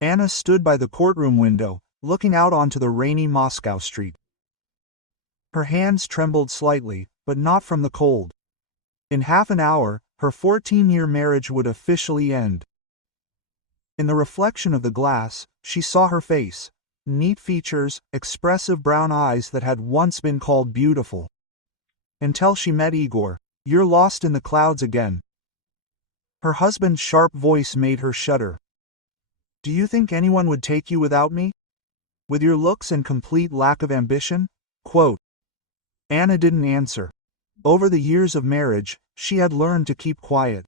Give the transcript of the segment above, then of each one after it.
Anna stood by the courtroom window, looking out onto the rainy Moscow street. Her hands trembled slightly, but not from the cold. In half an hour, her 14-year marriage would officially end. In the reflection of the glass, she saw her face, neat features, expressive brown eyes that had once been called beautiful. Until she met Igor. "You're lost in the clouds again." Her husband's sharp voice made her shudder. "Do you think anyone would take you without me? With your looks and complete lack of ambition?" Quote. Anna didn't answer. Over the years of marriage, she had learned to keep quiet.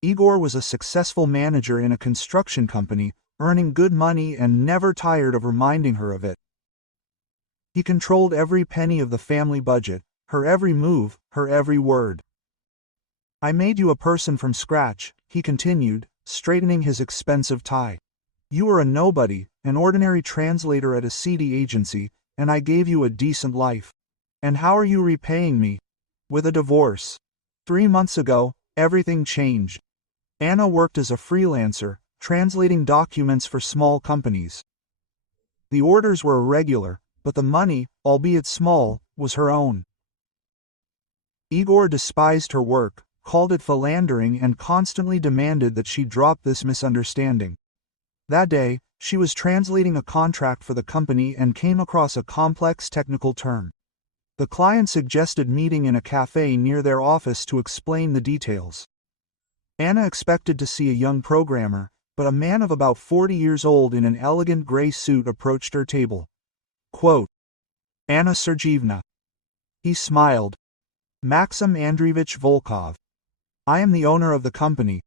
Igor was a successful manager in a construction company, earning good money and never tired of reminding her of it. He controlled every penny of the family budget, her every move, her every word. "I made you a person from scratch," he continued, straightening his expensive tie. "You were a nobody, an ordinary translator at a seedy agency, and I gave you a decent life. And how are you repaying me? With a divorce. 3 months ago, everything changed." Anna worked as a freelancer, translating documents for small companies. The orders were irregular, but the money, albeit small, was her own. Igor despised her work, called it philandering, and constantly demanded that she drop this misunderstanding. That day, she was translating a contract for the company and came across a complex technical term. The client suggested meeting in a cafe near their office to explain the details. Anna expected to see a young programmer, but a man of about 40 years old in an elegant gray suit approached her table. Quote, "Anna Sergeyevna." He smiled. "Maxim Andreevich Volkov. I am the owner of the company."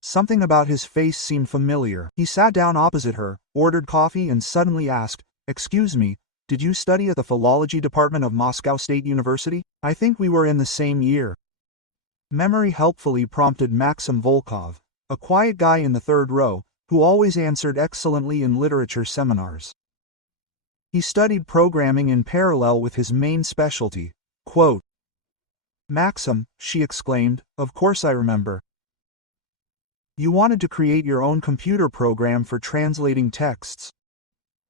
Something about his face seemed familiar. He sat down opposite her, ordered coffee, and suddenly asked, "Excuse me, did you study at the philology department of Moscow State University? I think we were in the same year." Memory helpfully prompted Maxim Volkov, a quiet guy in the third row, who always answered excellently in literature seminars. He studied programming in parallel with his main specialty. Quote, "Maxim," she exclaimed, "of course I remember. You wanted to create your own computer program for translating texts."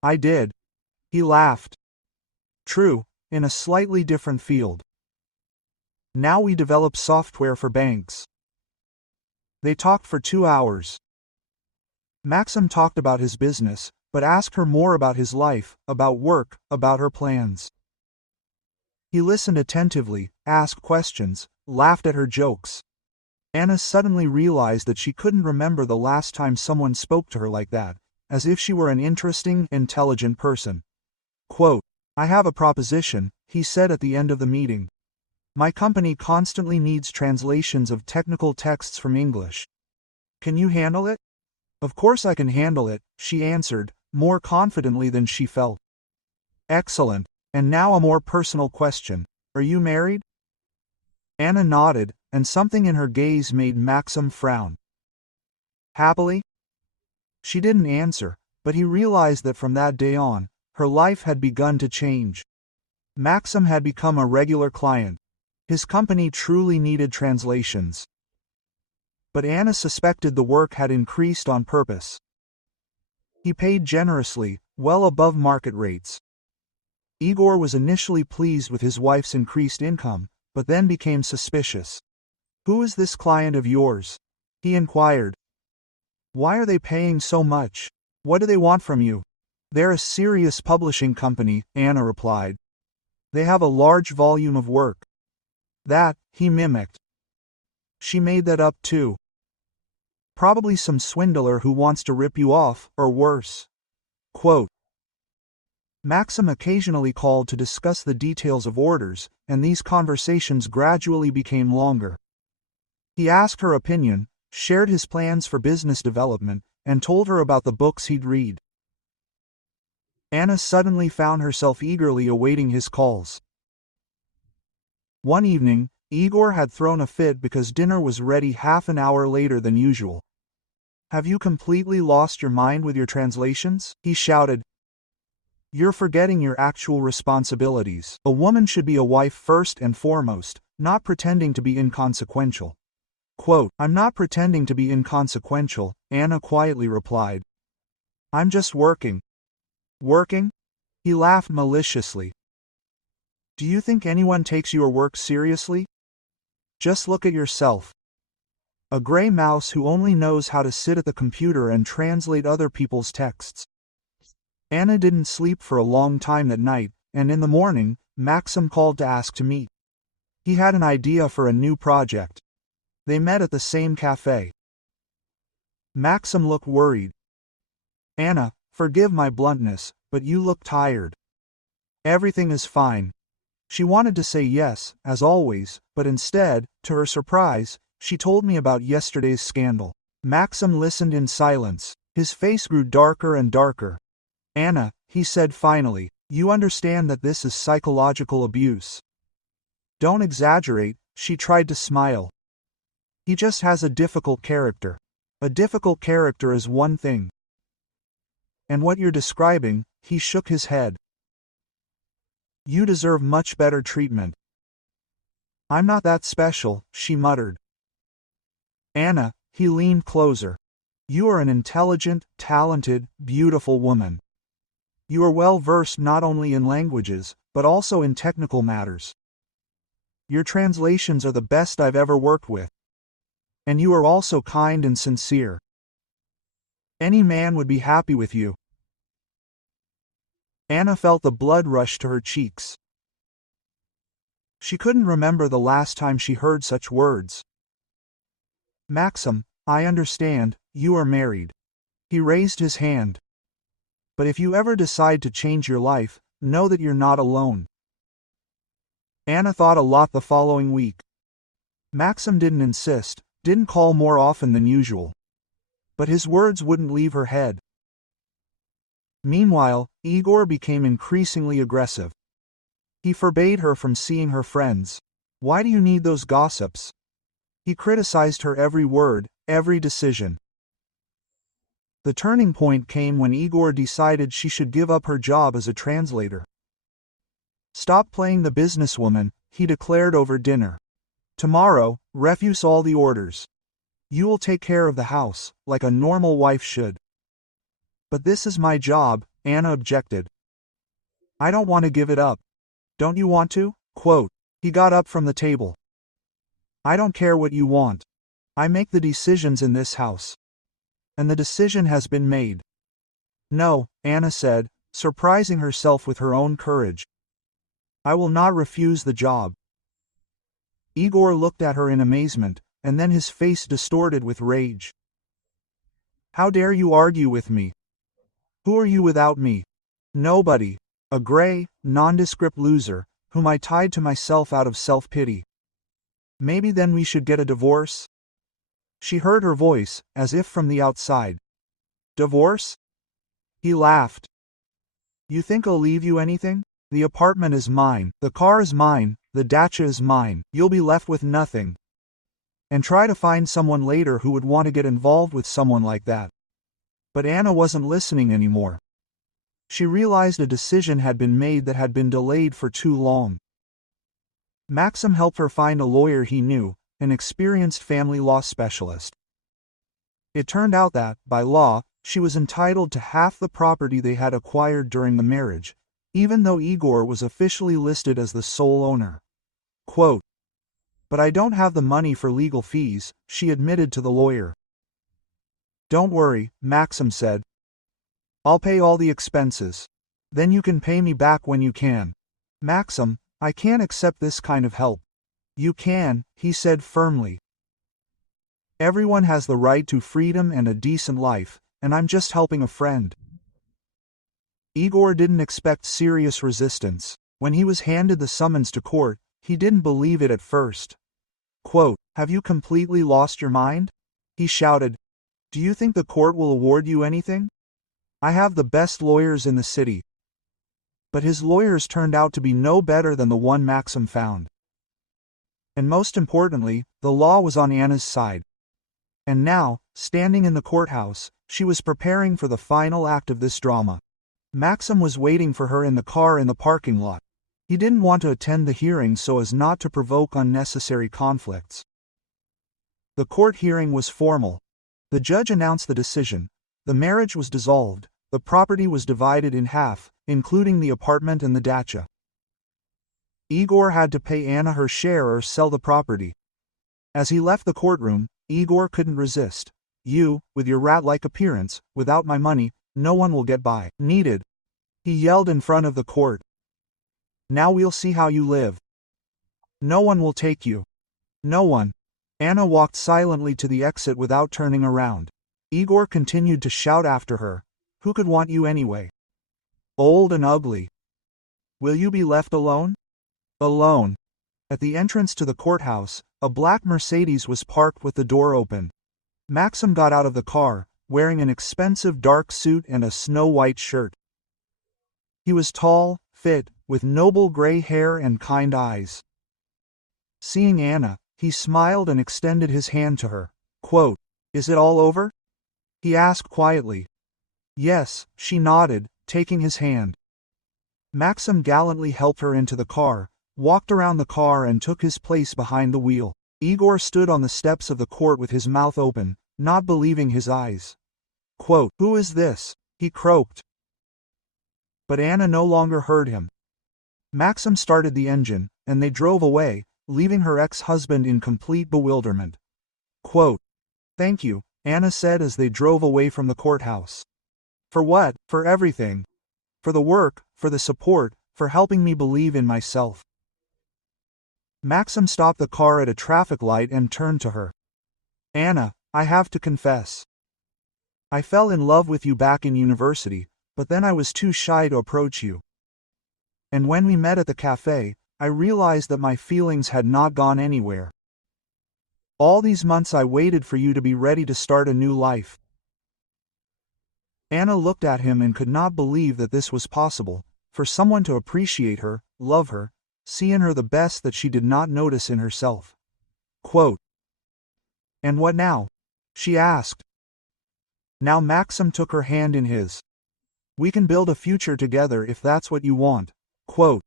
"I did." He laughed. "True, in a slightly different field. Now we develop software for banks." They talked for 2 hours. Maxim talked about his business, but asked her more about his life, about work, about her plans. He listened attentively, asked questions, laughed at her jokes. Anna suddenly realized that she couldn't remember the last time someone spoke to her like that, as if she were an interesting, intelligent person. Quote, "I have a proposition," he said at the end of the meeting. "My company constantly needs translations of technical texts from English. Can you handle it?" "Of course I can handle it," she answered, more confidently than she felt. "Excellent. And now a more personal question. Are you married?" Anna nodded, and something in her gaze made Maxim frown. "Happily?" She didn't answer, but he realized that from that day on, her life had begun to change. Maxim had become a regular client. His company truly needed translations. But Anna suspected the work had increased on purpose. He paid generously, well above market rates. Igor was initially pleased with his wife's increased income, but then became suspicious. "Who is this client of yours?" he inquired. "Why are they paying so much? What do they want from you?" "They're a serious publishing company," Anna replied. "They have a large volume of work." "That," he mimicked. She made that up too. "Probably some swindler who wants to rip you off, or worse." Quote, Maxim occasionally called to discuss the details of orders, and these conversations gradually became longer. He asked her opinion, shared his plans for business development, and told her about the books he'd read. Anna suddenly found herself eagerly awaiting his calls. One evening, Igor had thrown a fit because dinner was ready half an hour later than usual. "Have you completely lost your mind with your translations?" he shouted. "You're forgetting your actual responsibilities. A woman should be a wife first and foremost, not pretending to be inconsequential." Quote, "I'm not pretending to be inconsequential," Anna quietly replied. I'm just working. Working? He laughed maliciously. Do you think anyone takes your work seriously? Just look at yourself. A gray mouse who only knows how to sit at the computer and translate other people's texts. Anna didn't sleep for a long time that night, and in the morning, Maxim called to ask to meet. He had an idea for a new project. They met at the same cafe. Maxim looked worried. Anna, forgive my bluntness, but you look tired. Everything is fine. She wanted to say yes, as always, but instead, to her surprise, she told me about yesterday's scandal. Maxim listened in silence. His face grew darker and darker. Anna, he said finally, you understand that this is psychological abuse. Don't exaggerate, she tried to smile. He just has a difficult character. A difficult character is one thing. And what you're describing, he shook his head. You deserve much better treatment. I'm not that special, she muttered. Anna, he leaned closer. You are an intelligent, talented, beautiful woman. You are well versed not only in languages, but also in technical matters. Your translations are the best I've ever worked with. And you are also kind and sincere. Any man would be happy with you. Anna felt the blood rush to her cheeks. She couldn't remember the last time she heard such words. Maxim, I understand, you are married. He raised his hand. But if you ever decide to change your life, know that you're not alone. Anna thought a lot the following week. Maxim didn't insist, didn't call more often than usual. But his words wouldn't leave her head. Meanwhile, Igor became increasingly aggressive. He forbade her from seeing her friends. Why do you need those gossips? He criticized her every word, every decision. The turning point came when Igor decided she should give up her job as a translator. Stop playing the businesswoman, he declared over dinner. Tomorrow, refuse all the orders. You will take care of the house, like a normal wife should. But this is my job, Anna objected. I don't want to give it up. Don't you want to? Quote. He got up from the table. I don't care what you want. I make the decisions in this house. And the decision has been made. No, Anna said, surprising herself with her own courage. I will not refuse the job. Igor looked at her in amazement, and then his face distorted with rage. How dare you argue with me? Who are you without me? Nobody. A gray, nondescript loser, whom I tied to myself out of self-pity. Maybe then we should get a divorce? She heard her voice, as if from the outside. Divorce? He laughed. You think I'll leave you anything? The apartment is mine, the car is mine, the dacha is mine, you'll be left with nothing. And try to find someone later who would want to get involved with someone like that. But Anna wasn't listening anymore. She realized a decision had been made that had been delayed for too long. Maxim helped her find a lawyer he knew, an experienced family law specialist. It turned out that, by law, she was entitled to half the property they had acquired during the marriage, even though Igor was officially listed as the sole owner. Quote, But I don't have the money for legal fees, she admitted to the lawyer. Don't worry, Maxim said. I'll pay all the expenses. Then you can pay me back when you can. Maxim, I can't accept this kind of help. You can, he said firmly. Everyone has the right to freedom and a decent life, and I'm just helping a friend. Igor didn't expect serious resistance. When he was handed the summons to court, he didn't believe it at first. Quote, Have you completely lost your mind? He shouted. Do you think the court will award you anything? I have the best lawyers in the city. But his lawyers turned out to be no better than the one Maxim found. And most importantly, the law was on Anna's side. And now, standing in the courthouse, she was preparing for the final act of this drama. Maxim was waiting for her in the car in the parking lot. He didn't want to attend the hearing so as not to provoke unnecessary conflicts. The court hearing was formal. The judge announced the decision. The marriage was dissolved, The property was divided in half, including the apartment and the dacha. Igor had to pay Anna her share or sell the property. As he left the courtroom, Igor couldn't resist. "You, with your rat-like appearance, without my money, no one will get by." "Needed," he yelled in front of the court. "Now we'll see how you live. No one will take you. No one." Anna walked silently to the exit without turning around. Igor continued to shout after her, "Who could want you anyway? Old and ugly. Will you be left alone?" Alone. At the entrance to the courthouse, a black Mercedes was parked with the door open. Maxim got out of the car, wearing an expensive dark suit and a snow-white shirt. He was tall, fit, with noble gray hair and kind eyes. Seeing Anna, he smiled and extended his hand to her. Quote, "Is it all over?" he asked quietly. "Yes," she nodded, taking his hand. Maxim gallantly helped her into the car, walked around the car and took his place behind the wheel. Igor stood on the steps of the court with his mouth open, not believing his eyes. Quote, "Who is this?" he croaked. But Anna no longer heard him. Maxim started the engine, and they drove away, leaving her ex-husband in complete bewilderment. Quote, "Thank you," Anna said as they drove away from the courthouse. "For what?" "For everything. For the work, for the support, for helping me believe in myself." Maxim stopped the car at a traffic light and turned to her. "Anna, I have to confess. I fell in love with you back in university, but then I was too shy to approach you. And when we met at the cafe, I realized that my feelings had not gone anywhere. All these months I waited for you to be ready to start a new life." Anna looked at him and could not believe that this was possible, for someone to appreciate her, love her, see in her the best that she did not notice in herself. Quote, "And what now?" she asked. Now Maxim took her hand in his. "We can build a future together if that's what you want." Quote.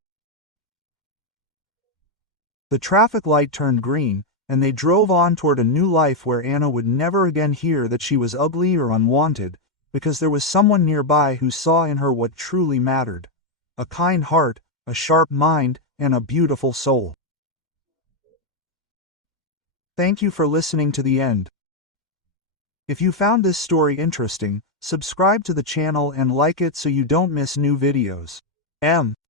The traffic light turned green, and they drove on toward a new life where Anna would never again hear that she was ugly or unwanted, because there was someone nearby who saw in her what truly mattered: a kind heart, a sharp mind, and a beautiful soul. Thank you for listening to the end. If you found this story interesting, subscribe to the channel and like it so you don't miss new videos.